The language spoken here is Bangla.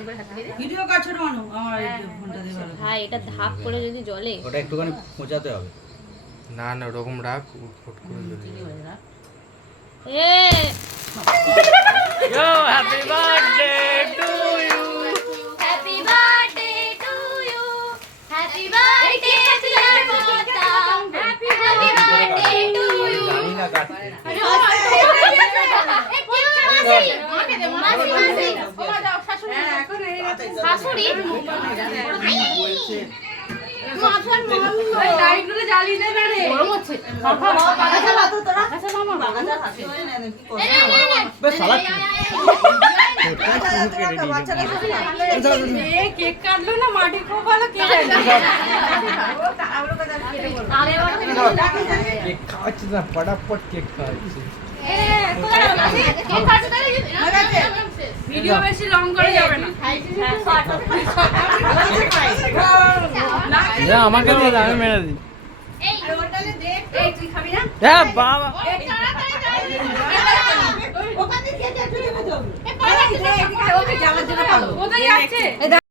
এরকম করে হাতে দিয়ে ভিডিও কাজ ছোট মানু আমার ফোনটা দিয়ে ভালো ভাই এটা ধাপ করে যদি জ্বলে ওটা একটুখানি মোচাতে হবে। না না ওরকম রাখ ফট করে জ্বলে যাবে। এ Yo, happy birthday to you. Happy birthday to you happy birthday dear madam happy birthday to you জানি না কাটতে। শাশুড়ি বেশ সালাদ কেক কাটলো না মাটি খুব ভালো কেক কেক খাওয়াচ্ছি না ফটাফট কেক খাওয়াচ্ছি। ভিডিও বেশি লং করে যাবে না আমাকে দিয়ে দাও, আমি মেরে দিই। হ্যাঁ বাবা কোথায় যাচ্ছে